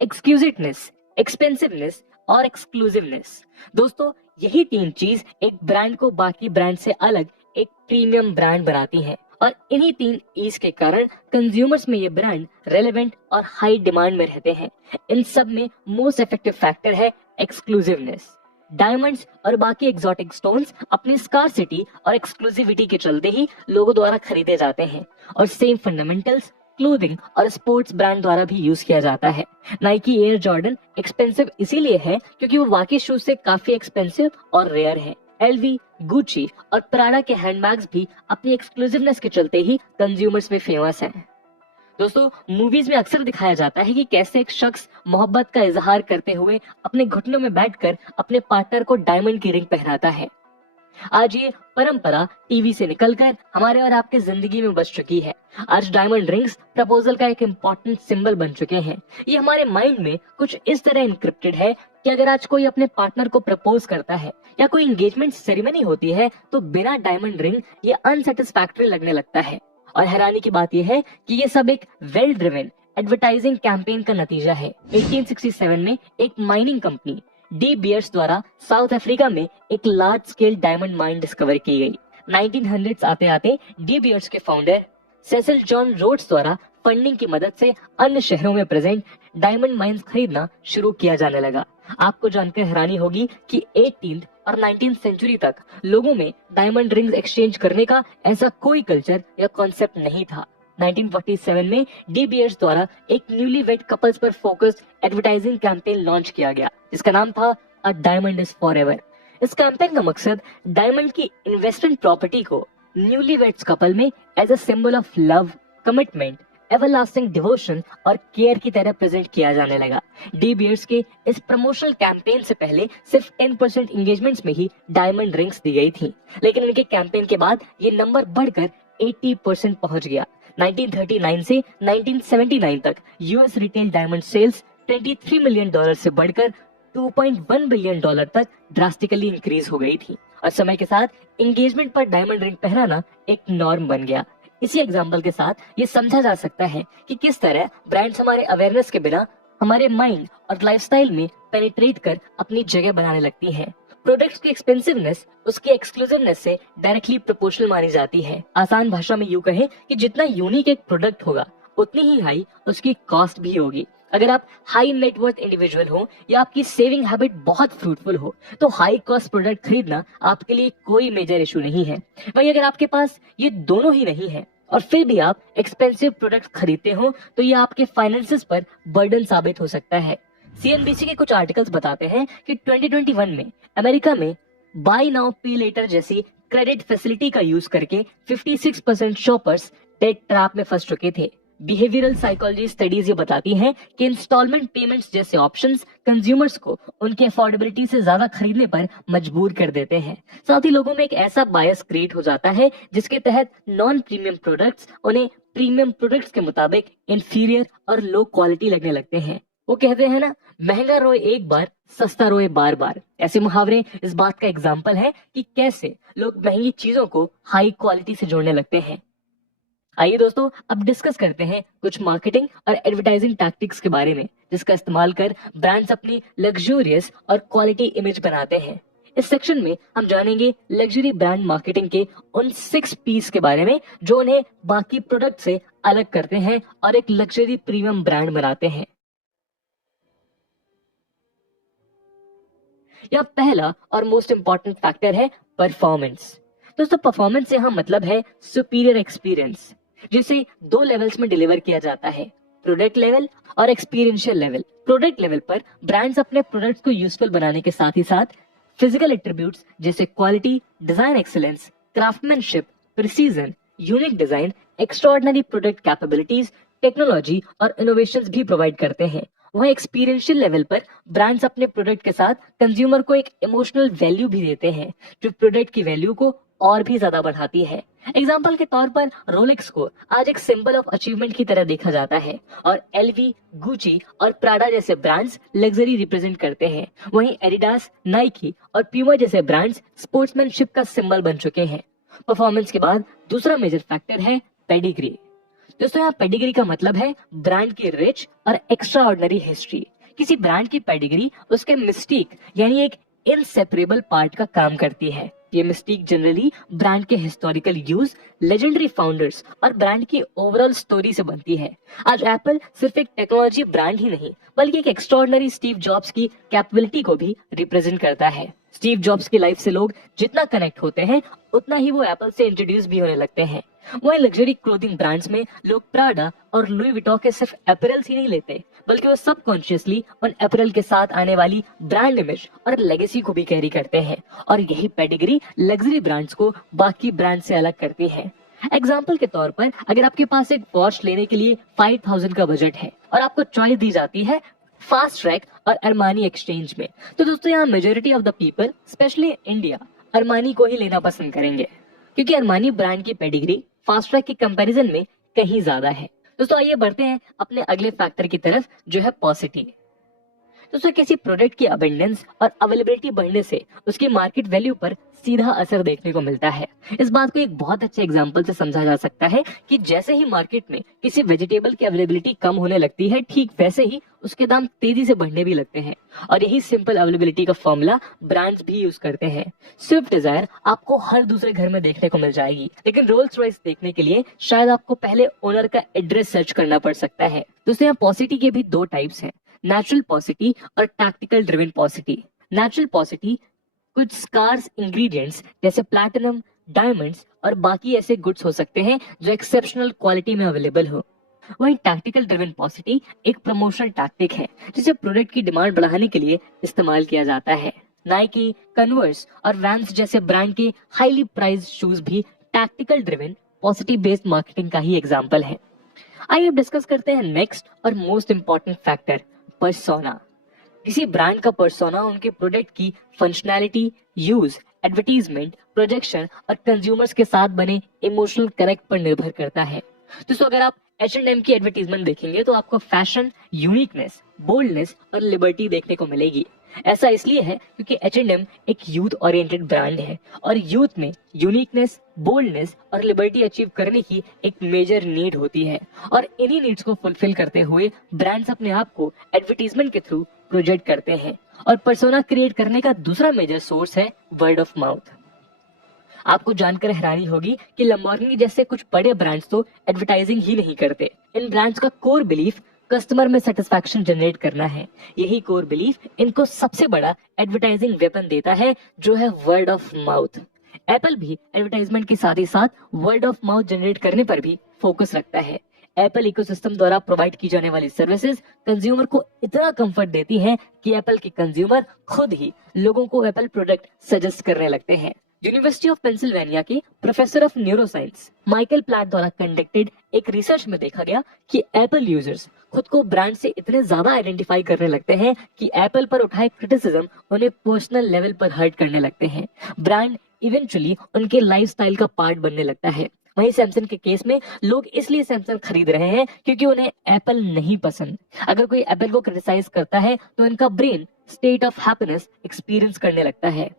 Exclusiveness, एक्सपेंसिवनेस और exclusiveness. दोस्तों, यही तीन चीज एक ब्रांड को बाकी ब्रांड से अलग एक प्रीमियम ब्रांड बनाती हैं और इन्हीं तीन ईज के कारण कंज्यूमर्स में ये ब्रांड रेलेवेंट और हाई डिमांड में रहते हैं। इन सब में मोस्ट इफेक्टिव फैक्टर है एक्सक्लूसिवनेस। डायमंड्स और बाकी एक्सोटिक स्टोन्स अपनी स्कार्सिटी और एक्सक्लूसिविटी के चलते ही लोगों द्वारा खरीदे जाते हैं और सेम फंडामेंटल्स क्लोथिंग और स्पोर्ट्स ब्रांड द्वारा भी यूज किया जाता है। नाइकी एयर जॉर्डन एक्सपेंसिव इसीलिए है क्योंकि वो वाकई शूज से काफी एक्सपेंसिव और रेयर है। एलवी, गुची और प्राडा के हैंडबैग्स भी अपनी एक्सक्लूसिवनेस के चलते ही कंज्यूमर्स में फेमस हैं। दोस्तों, मूवीज में अक्सर दिखाया जाता है कि कैसे एक शख्स मोहब्बत का इजहार करते हुए अपने घुटनों में बैठकर अपने पार्टनर को डायमंड की रिंग पहनाता है। आज ये परंपरा टीवी से निकलकर हमारे और आपके जिंदगी में बस चुकी है। आज डायमंड रिंग्स प्रपोजल का एक इम्पोर्टेंट सिंबल बन चुके हैं। ये हमारे माइंड में कुछ इस तरह इनक्रिप्टेड है कि अगर आज कोई अपने पार्टनर को प्रपोज करता है या कोई एंगेजमेंट सेरेमनी होती है तो बिना डायमंड रिंग ये अनसेटिस्फैक्टरी लगने लगता है। और हैरानी की बात यह है कि ये सब एक वेल ड्रिवन एडवर्टाइजिंग कैंपेन का नतीजा है। 1867 में एक माइनिंग कंपनी डी बियर्स द्वारा साउथ अफ्रीका में एक large scale diamond mine discover की गई। 1900s आते आते डी बियर्स के फाउंडर सेसिल जॉन रोड्स द्वारा फंडिंग की मदद से अन्य शहरों में प्रेजेंट डायमंड माइंस खरीदना शुरू किया जाने लगा। आपको जानकर हैरानी होगी कि 18th और 19th सेंचुरी तक लोगों में डायमंड रिंग्स एक्सचेंज करने का ऐसा कोई कल्चर या कॉन्सेप्ट नहीं था। 1947 में डी बियर्स द्वारा एक न्यूली वेड कपल्स पर फोकस्ड एडवर्टाइजिंग कैंपेन लॉन्च किया गया जिसका नाम था अ डायमंड इज फॉरएवर। इस कैंपेन का मकसद डायमंड की इन्वेस्टमेंट प्रॉपर्टी को न्यूली वेड्स कपल में as a symbol of love, commitment, everlasting devotion और केयर की तरह प्रेजेंट किया जाने लगा। डी बियर्स के इस प्रमोशनल कैंपेन से पहले सिर्फ 10% एंगेजमेंट्स में ही डायमंड रिंग्स दी गई थी, लेकिन इनके कैंपेन के बाद ये नंबर बढ़कर 80% पहुंच गया। 1939 से 1979 तक US retail diamond sales $23 million से बढ़कर $2.1 बिलियन तक ड्रास्टिकली इंक्रीज हो गई थी और समय के साथ एंगेजमेंट पर डायमंड रिंग पहनाना एक नॉर्म बन गया। इसी एग्जाम्पल के साथ ये समझा जा सकता है कि किस तरह ब्रांड्स हमारे अवेयरनेस के बिना हमारे माइंड और लाइफस्टाइल में पेनिट्रेट कर अपनी जगह बनाने लगती हैं। प्रोडक्ट्स की एक्सपेंसिवनेस उसकी एक्सक्लूसिवनेस से डायरेक्टली प्रोपोर्शनल मानी जाती है। आसान भाषा में यूं कहें कि जितना यूनिक एक प्रोडक्ट होगा उतनी ही हाई उसकी कॉस्ट भी होगी। अगर आप हाई नेटवर्थ इंडिविजुअल हो या आपकी सेविंग हैबिट बहुत फ्रूटफुल हो तो हाई कॉस्ट प्रोडक्ट खरीदना आपके लिए कोई मेजर इशू नहीं है। वहीं अगर आपके पास ये दोनों ही नहीं है और फिर भी आप एक्सपेंसिव प्रोडक्ट्स खरीदते हो तो ये आपके फाइनेंसेस पर बर्डन साबित हो सकता है। सीएनबीसी के कुछ आर्टिकल्स बताते हैं कि 2021 में अमेरिका में बाय नाउ पे लेटर जैसी क्रेडिट फैसिलिटी का यूज करके 56% शॉपर्स डेट ट्रैप में फंस चुके थे। बिहेवियरल साइकोलॉजी स्टडीज ये बताती हैं कि इंस्टॉलमेंट पेमेंट्स जैसे ऑप्शंस कंज्यूमर्स को उनके अफोर्डेबिलिटी से ज्यादा खरीदने पर मजबूर कर देते हैं। साथ ही लोगों में एक ऐसा बायस क्रिएट हो जाता है जिसके तहत नॉन प्रीमियम प्रोडक्ट्स उन्हें प्रीमियम प्रोडक्ट्स के मुताबिक इंफीरियर और लो क्वालिटी लगने लगते हैं। वो कहते हैं ना, महंगा रोए एक बार, सस्ता रोए बार बार। ऐसे मुहावरे इस बात का एग्जाम्पल है कि कैसे लोग महंगी चीजों को हाई क्वालिटी से जोड़ने लगते हैं। आइए दोस्तों, अब डिस्कस करते हैं कुछ मार्केटिंग और एडवर्टाइजिंग टैक्टिक्स के बारे में जिसका इस्तेमाल कर ब्रांड्स अपनी लग्जूरियस और क्वालिटी इमेज बनाते हैं। इस सेक्शन में हम जानेंगे लग्जरी ब्रांड मार्केटिंग के उन 6 पीस के बारे में जो उन्हें बाकी प्रोडक्ट से अलग करते हैं और एक लग्जरी प्रीमियम ब्रांड बनाते हैं। यह पहला और मोस्ट इंपॉर्टेंट फैक्टर है परफॉर्मेंस। दोस्तों, परफॉर्मेंस से हम मतलब है सुपीरियर एक्सपीरियंस, जिसे 2 लेवल्स में डिलीवर किया जाता है, प्रोडक्ट लेवल और एक्सपीरियंशियल लेवल। प्रोडक्ट लेवल पर ब्रांड्स अपने प्रोडक्ट्स को यूजफुल बनाने के साथ ही साथ फिजिकल एट्रीब्यूट्स जैसे quality, design excellence, craftsmanship, precision, unique design, extraordinary product capabilities, technology और इनोवेशंस भी प्रोवाइड करते हैं। वहीं एक्सपीरियंशियल लेवल पर ब्रांड्स अपने प्रोडक्ट के साथ कंज्यूमर को एक इमोशनल वैल्यू भी देते हैं जो प्रोडक्ट की वैल्यू को और भी ज्यादा बढ़ाती है। एग्जाम्पल के तौर पर रोलेक्स को आज एक सिंबल ऑफ अचीवमेंट की तरह देखा जाता है और एलवी, गुची और प्राडा जैसे ब्रांड्स लग्जरी रिप्रेजेंट करते हैं। वहीं एडिडास, नाइकी और प्यूमा जैसे ब्रांड्स स्पोर्ट्समैनशिप का सिंबल बन चुके हैं। परफॉर्मेंस के बाद दूसरा मेजर फैक्टर है पेडिग्री। दोस्तों यहाँ पेडिग्री का मतलब है ब्रांड की रिच और एक्स्ट्रा ऑर्डिनरी हिस्ट्री। किसी ब्रांड की पेडिग्री उसके मिस्टीक यानी एक इनसेपरेबल पार्ट का काम करती है। ये मिस्टीक जनरली ब्रांड के हिस्टोरिकल यूज, लेजेंडरी फाउंडर्स और ब्रांड की ओवरऑल स्टोरी से बनती है। आज एप्पल सिर्फ एक टेक्नोलॉजी ब्रांड ही नहीं बल्कि एक एक्स्ट्राऑर्डिनरी स्टीव जॉब्स की कैपेबिलिटी को भी रिप्रेजेंट करता है। स्टीव जॉब्स की लाइफ से लोग जितना कनेक्ट होते हैं उतना ही वो एप्पल से इंट्रोड्यूस भी होने लगते हैं। वही लग्जरी क्लोथिंग ब्रांड्स में लोग प्राडा और लुई विटॉन के सिर्फ अपैरल्स ही नहीं लेते बल्कि वो सबकॉन्शियसली उन अपैरल के साथ आने वाली ब्रांड इमेज और लेगेसी को भी कैरी करते हैं। और यही पेडिग्री लग्जरी ब्रांड्स को बाकी ब्रांड से अलग करती है। एग्जाम्पल के तौर पर अगर आपके पास एक वॉच लेने के लिए 5000 का बजट है और आपको चॉइस दी जाती है फास्ट ट्रैक और अरमानी एक्सचेंज में, तो दोस्तों यहाँ majority of the people specially India Armani को ही लेना पसंद करेंगे क्योंकि अरमानी ब्रांड की पेडिग्री फास्ट ट्रैक के कंपैरिजन में कहीं ज्यादा है। दोस्तों आइए बढ़ते हैं अपने अगले फैक्टर की तरफ जो है पॉसिटी। दोस्तों किसी प्रोडक्ट की अबंडेंस और अवेलेबिलिटी बढ़ने से उसकी मार्केट वैल्यू पर सीधा असर देखने को मिलता है। इस बात को एक बहुत अच्छे एग्जांपल से समझा जा सकता है कि जैसे ही मार्केट में किसी वेजिटेबल की अवेलेबिलिटी कम होने लगती है ठीक वैसे ही उसके दाम तेजी से बढ़ने भी लगते हैं। और यही सिंपल अवेलेबिलिटी का फॉर्मूला ब्रांड्स भी यूज करते हैं। स्विफ्ट डिजायर आपको हर दूसरे घर में देखने को मिल जाएगी, लेकिन रोल्स रॉयस देखने के लिए शायद आपको पहले ओनर का एड्रेस सर्च करना पड़ सकता है। दोस्तों यहाँ पॉसिटी के भी दो टाइप्स हैं, नेचुरल पॉसिटी और टैक्टिकल ड्रिवन पॉसिटी। नेचुरल पॉसिटी कुछ स्कार्स इंग्रेडिएंट्स जैसे प्लैटिनम, डायमंड्स और बाकी ऐसे गुड्स हो सकते हैं जो एक्सेप्शनल क्वालिटी में अवेलेबल हो। वहीं टैक्टिकल ड्रिवन पॉसिटी एक प्रमोशनल टैक्टिक है जिसे प्रोडक्ट की डिमांड बढ़ाने के लिए इस्तेमाल किया जाता है। नाइकी, कन्वर्स और वैंस जैसे ब्रांड के हाईली प्राइस्ड शूज भी tactical driven positive based marketing का ही एग्जांपल है। आइए अब डिस्कस करते हैं नेक्स्ट और मोस्ट इंपॉर्टेंट फैक्टर, पर्सोना। किसी ब्रांड का पर्सोना उनके प्रोडक्ट की फंक्शनैलिटी, यूज, एडवर्टीजमेंट, प्रोजेक्शन और कंज्यूमर्स के साथ बने इमोशनल कनेक्ट पर निर्भर करता है। दोस्तों अगर आप H&M की एडवर्टीजमेंट देखेंगे तो आपको फैशन, यूनिकनेस, बोल्डनेस और लिबर्टी देखने को मिलेगी। ऐसा इसलिए है क्योंकि H&M एक यूथ ओरिएंटेड ब्रांड है और यूथ में यूनिकनेस, बोल्डनेस और लिबर्टी अचीव करने की एक मेजर नीड होती है और इन्हीं नीड्स को फुलफिल करते हुए ब्रांड्स अपने आप को एडवर्टीजमेंट के थ्रू प्रोजेक्ट करते हैं। और पर्सोना क्रिएट करने का दूसरा मेजर सोर्स है वर्ड ऑफ माउथ। आपको जानकर हैरानी होगी कि लैम्बोर्गिनी जैसे कुछ बड़े ब्रांड्स तो एडवर्टाइजिंग ही नहीं करते। इन ब्रांड्स का कोर बिलीफ कस्टमर में सेटिस्फैक्शन जनरेट करना है। यही कोर बिलीफ इनको सबसे बड़ा एडवर्टाइजिंग वेपन देता है जो है वर्ड ऑफ माउथ। एप्पल भी एडवर्टाइजमेंट के साथ ही साथ वर्ड ऑफ माउथ जनरेट करने पर भी फोकस रखता है। एप्पल इकोसिस्टम द्वारा प्रोवाइड की जाने वाली सर्विसेज कंज्यूमर को इतना कंफर्ट देती हैं कि एप्पल के कंज्यूमर खुद ही लोगों को एप्पल प्रोडक्ट सजेस्ट करने लगते हैं। यूनिवर्सिटी ऑफ पेंसिल्वेनिया के professor of neuroscience Michael Platt द्वारा कंडक्टेड एक रिसर्च में देखा गया कि एप्पल यूजर्स खुद को ब्रांड से इतने ज्यादा आइडेंटिफाई करने लगते हैं कि एप्पल पर उठाए क्रिटिसिज्म उन्हें पर्सनल लेवल पर हर्ट करने लगते हैं। ब्रांड इवेंचुअली उनके लाइफस्टाइल का पार्ट बनने लगता है। वहीं सैमसंग के केस में लोग इसलिए सैमसंग खरीद रहे हैं क्योंकि उन्हें एप्पल नहीं पसंद। अगर कोई एप्पल को क्रिटिसाइज करता है तो इनका brain state of happiness experience करने लगता है।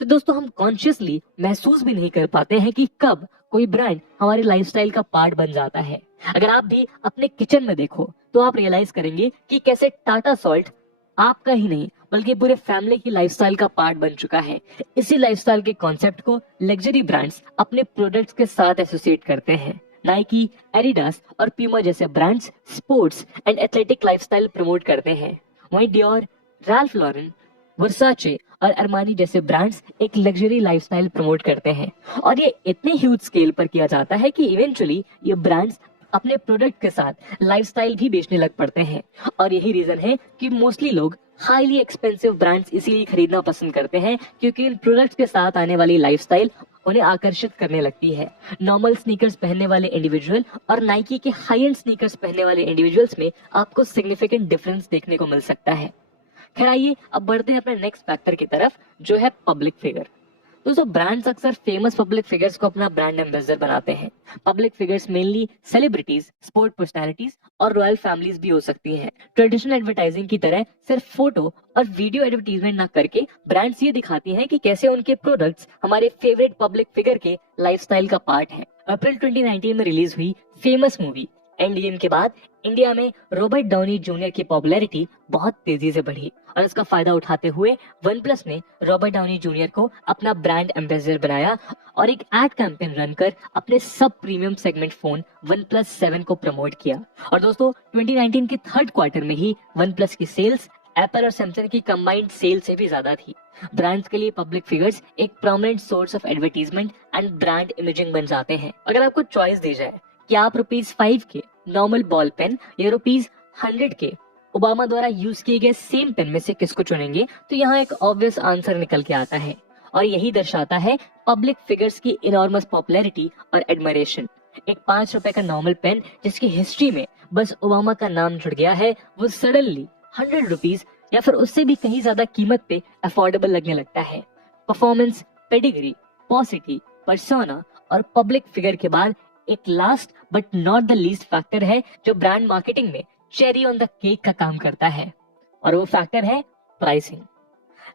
तो दोस्तों हम कॉन्शियसली महसूस भी नहीं कर पाते हैं कि कब कोई ब्रांड हमारे लाइफस्टाइल का पार्ट बन जाता है। अगर आप भी अपने किचन में देखो तो आप रियलाइज करेंगे कि कैसे टाटा सॉल्ट आपका ही नहीं बल्कि पूरे फैमिली की लाइफस्टाइल का पार्ट बन चुका है। इसी लाइफस्टाइल के कॉन्सेप्ट को लग्जरी ब्रांड्स अपने प्रोडक्ट्स के साथ एसोसिएट करते हैं। नाइकी, एडिडास और प्यूमा जैसे brands sports and athletic lifestyle promote करते हैं। वहीं डियोर, रैल्फ लॉरेन, वर्साचे और अरमानी जैसे ब्रांड्स एक लग्जरी लाइफस्टाइल प्रमोट करते हैं। और ये इतने ह्यूज स्केल पर किया जाता है कि इवेंचुअली ये ब्रांड्स अपने प्रोडक्ट के साथ लाइफस्टाइल भी बेचने लग पड़ते हैं। और यही रीजन है कि मोस्टली लोग हाईली एक्सपेंसिव ब्रांड्स इसीलिए खरीदना पसंद करते हैं क्योंकि इन प्रोडक्ट्स के साथ आने वाली लाइफस्टाइल उन्हें आकर्षित करने लगती है। नॉर्मल स्नीकर्स पहनने वाले इंडिविजुअल और नाइकी के हाई एंड स्नीकर्स पहनने वाले इंडिविजुअल्स में आपको सिग्निफिकेंट डिफरेंस देखने को मिल सकता है। खैर आइए अब बढ़ते हैं अपने नेक्स्ट फैक्टर की तरफ जो है पब्लिक फिगर। दोस्तों ब्रांड्स अक्सर फेमस पब्लिक फिगर्स को अपना ब्रांड एम्बेसडर बनाते हैं। Public figures mainly celebrities, sport personalities और रॉयल फैमिलीज भी हो सकती हैं। ट्रेडिशनल एडवर्टाइजिंग की तरह सिर्फ फोटो और वीडियो एडवर्टीजमेंट ना करके ब्रांड्स ये दिखाती हैं कि कैसे उनके प्रोडक्ट्स हमारे फेवरेट पब्लिक फिगर के लाइफस्टाइल का पार्ट हैं। अप्रैल 2019 में रिलीज हुई फेमस मूवी एंड गेम के बाद इंडिया में रॉबर्ट डाउनी जूनियर की पॉपुलैरिटी बहुत तेजी से बढ़ी और इसका फायदा उठाते हुए वन प्लस ने रॉबर्ट डाउनी जूनियर को अपना ब्रांड एम्बेसडर बनाया और एक एड कैंपेन रन कर अपने सब premium segment phone one plus 7 को प्रमोट किया। और दोस्तों 2019 के थर्ड क्वार्टर में ही वन प्लस की सेल्स एप्पल और सैमसंग की कंबाइंड सेल से भी ज्यादा थी। ब्रांड्स के लिए पब्लिक फिगर्स एक prominent source of advertisement and brand imaging बन जाते हैं। अगर आपको चॉइस दी जाए कि आप ₹5 के नॉर्मल बॉल पेन या ₹100 के ओबामा द्वारा यूज किए गए सेम पेन में से किसको चुनेंगे, तो यहाँ एक ऑब्वियस आंसर निकल के आता है और यही दर्शाता है पब्लिक फिगर्स की इनॉर्मस पॉपुलैरिटी और एडमिरेशन। एक ₹5 का नॉर्मल पेन जिसकी हिस्ट्री में बस ओबामा का नाम जुड़ गया है, वो सडनली ₹100 या फिर उससे भी कहीं ज्यादा कीमत पे अफोर्डेबल लगने लगता है। परफॉर्मेंस, पेडिग्री, पॉसिटी, पर्सोना और पब्लिक फिगर के बाद एक last but not the least factor है जो ब्रांड मार्केटिंग में चेरी ऑन द केक का काम करता है और वो फैक्टर है प्राइसिंग।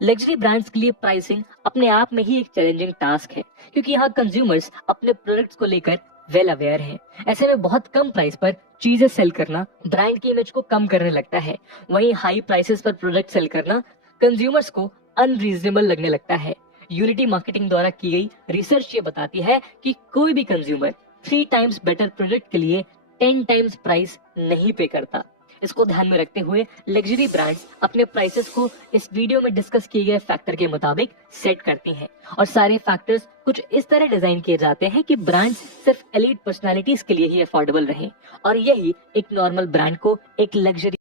लग्जरी ब्रांड्स के लिए प्राइसिंग अपने आप में ही एक चैलेंजिंग टास्क है क्योंकि यहाँ कंज्यूमर्स अपने प्रोडक्ट्स को लेकर वेल अवेयर हैं। ऐसे में बहुत कम प्राइस पर चीजें सेल करना ब्रांड की इमेज को कम करने लगता है। वहीं हाई प्राइसेस पर प्रोडक्ट सेल करना कंज्यूमर्स को अनरीजनेबल लगने लगता है। यूनिटी मार्केटिंग द्वारा की गई रिसर्च ये बताती है कि कोई भी कंज्यूमर 3 टाइम्स बेटर प्रोडक्ट के लिए 10 टाइम्स प्राइस नहीं पे करता। इसको ध्यान में रखते हुए लग्जरी ब्रांड्स अपने प्राइसेस को इस वीडियो में डिस्कस किए गए फैक्टर के मुताबिक सेट करती हैं और सारे फैक्टर्स कुछ इस तरह डिजाइन किए जाते हैं कि ब्रांड्स सिर्फ एलीट पर्सनालिटीज के लिए ही अफोर्डेबल रहें और यही एक नॉर्मल ब्रांड को एक लग्जरी